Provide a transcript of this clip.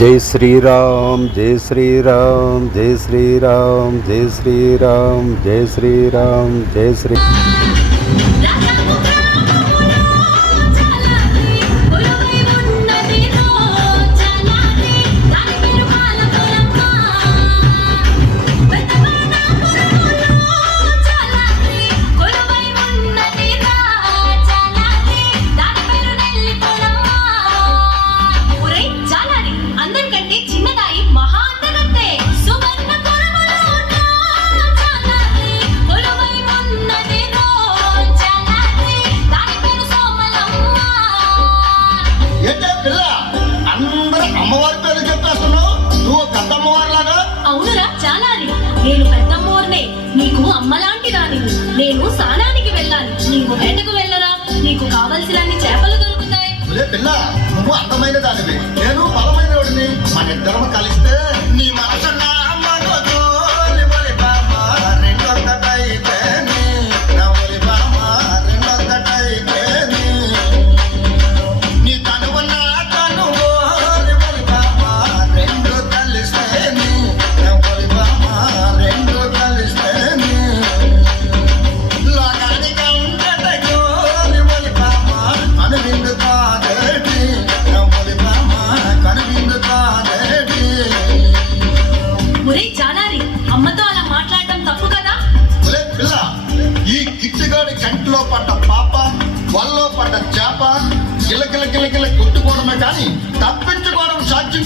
जय श्री राम जय श्री राम जय श्री राम जय श्री राम जय श्री राम जय श्री అమ్మవారి పేరు చెప్పేస్తున్నావు. నువ్వు పెద్ద అమ్మవారిలాగా. అవునురా చాలారి, నేను పెద్దమ్మోర్నే, నీకు అమ్మలాంటి దాని. నేను స్నానానికి వెళ్ళాలి, నీవు వేటకు వెళ్ళరా. నీకు కావలసినన్ని చేపలు దొరుకుతాయి. పిల్ల, నువ్వు అందమైన దానివి, నేను బలమైన వాడిని. మన ఇద్దరం కలిస్తే నీ మనసు కంటిలో పడ్డ పాప, వల్లో పడ్డ చేప గిలగిల గిలగిల కొట్టుకోవడమే కానీ తప్పించుకోవడం సాధ్యం